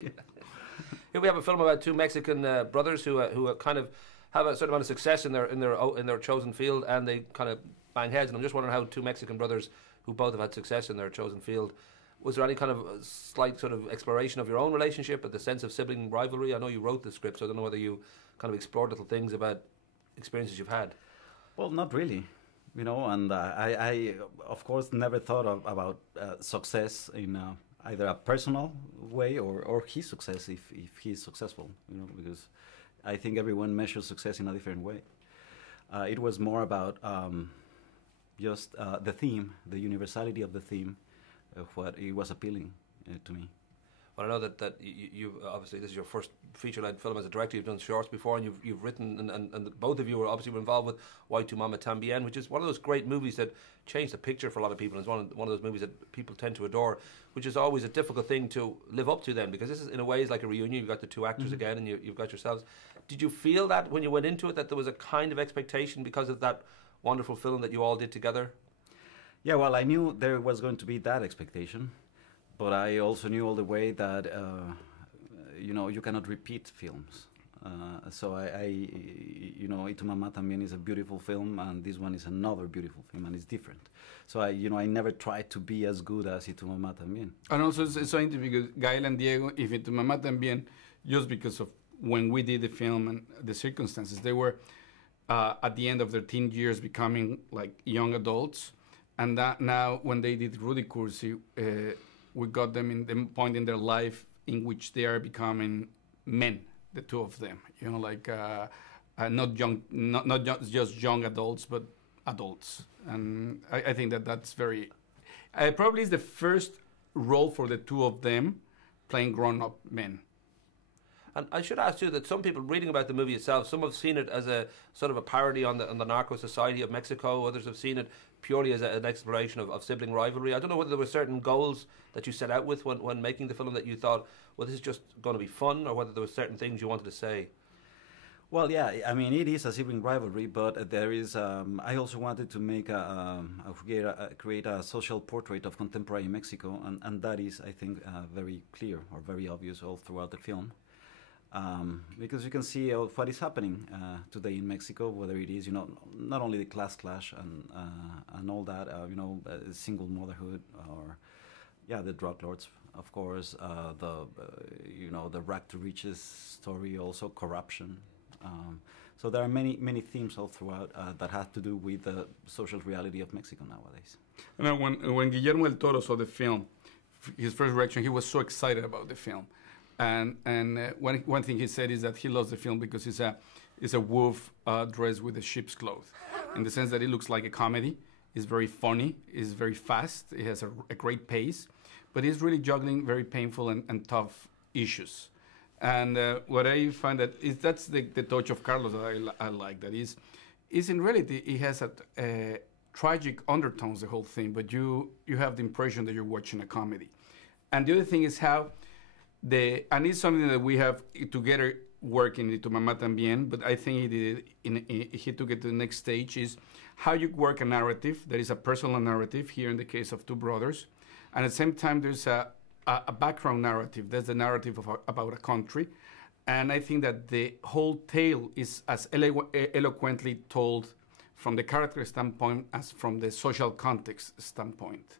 Here we have a film about two Mexican brothers who kind of have a certain amount of success in their chosen field, and they kind of bang heads. And I'm just wondering how two Mexican brothers who both have had success in their chosen field. Was there any kind of slight sort of exploration of your own relationship, and the sense of sibling rivalry? I know you wrote the script, so I don't know whether you kind of explored little things about experiences you've had. Well, not really, and I of course never thought about success in either a personal way or his success if he's successful, because I think everyone measures success in a different way. It was more about just the theme, the universality of the theme, of what it was appealing to me. Well, I know that you obviously, this is your first feature-length film as a director. You've done shorts before, and you've written, and both of you were obviously involved with Y Mamá también, which is one of those great movies that changed the picture for a lot of people. And it's one of those movies that people tend to adore, which is always a difficult thing to live up to then, because this is, in a way, is like a reunion. You've got the two actors again, and you've got yourselves. Did you feel that when you went into it, that there was a kind of expectation because of that wonderful film that you all did together? Yeah, well, I knew there was going to be that expectation, but I also knew all the way that, you cannot repeat films. So Y Mamá también is a beautiful film, and this one is another beautiful film, and it's different. So I never tried to be as good as Y Mamá también. And also it's so interesting because Gael and Diego, if Y Mamá también, just because of when we did the film and the circumstances, they were at the end of their teen years becoming like young adults. And that now, when they did Rudo Y Cursi, we got them in the point in their life in which they are becoming men, the two of them. Not just young adults, but adults. And I think that's very. Probably is the first role for the two of them playing grown-up men. And I should ask you that some people reading about the movie itself, some have seen it as a sort of a parody on the narco society of Mexico. Others have seen it purely as an exploration of sibling rivalry. I don't know whether there were certain goals that you set out with when making the film that you thought, well, this is just going to be fun, or whether there were certain things you wanted to say. Well, yeah, I mean, it is a sibling rivalry, but there is. I also wanted to make create a social portrait of contemporary Mexico, and that is, I think, very clear or very obvious all throughout the film. Because you can see what is happening today in Mexico, whether it is, not only the class clash and all that, single motherhood, or the drug lords, of course, the rag to riches story, also corruption. So there are many themes all throughout that have to do with the social reality of Mexico nowadays. And when Guillermo del Toro saw the film, his first reaction, he was so excited about the film. And one thing he said is that he loves the film because it's a wolf dressed with a sheep's clothes, in the sense that it looks like a comedy. It's very funny. It's very fast. It has a great pace, but it's really juggling very painful and tough issues. And what I find that's the touch of Carlos that I like. That is in reality it has a tragic undertones, the whole thing, but you have the impression that you're watching a comedy. And the other thing is how. And it's something that we have together working into Mamá también, but I think he took it to the next stage, is how you work a narrative that is a personal narrative, here in the case of two brothers, and at the same time there's a background narrative, that's the narrative about a country, and I think that the whole tale is as eloquently told from the character standpoint as from the social context standpoint.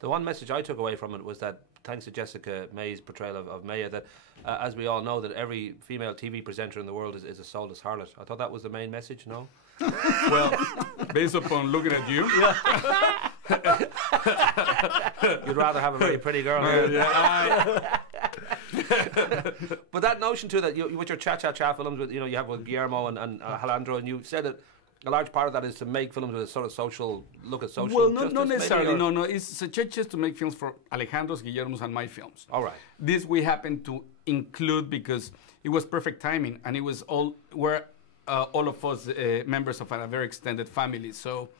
The one message I took away from it was that, thanks to Jessica May's portrayal of Maya, that as we all know, that every female TV presenter in the world is a soulless harlot. I thought that was the main message, no? Well, based upon looking at you. You'd rather have a very pretty girl. But that notion too, that with your cha-cha-cha films, with you have with Guillermo and Alejandro, and you said that a large part of that is to make films with a sort of social look at social. Well, not necessarily. No. It's just to make films for Alejandro's, Guillermo's, and my films. All right. This we happened to include because it was perfect timing, and it was all of us members of a very extended family. So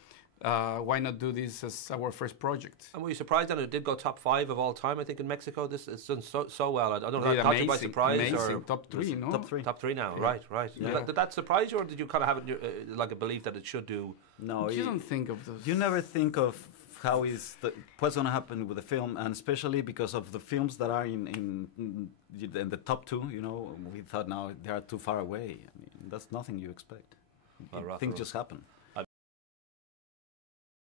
why not do this as our first project? And were you surprised that it did go top 5 of all time? I think in Mexico, it's done so well. I don't know if that caught you by surprise. Amazing. Or top 3, no? Top 3 now. Yeah. Right. Yeah. Did that surprise you, or did you kind of have it like a belief that it should do? No, you don't think of those. You never think of what's going to happen with the film, and especially because of the films that are in the top two. You know, we thought now they are too far away. I mean, that's nothing you expect. Things just happen.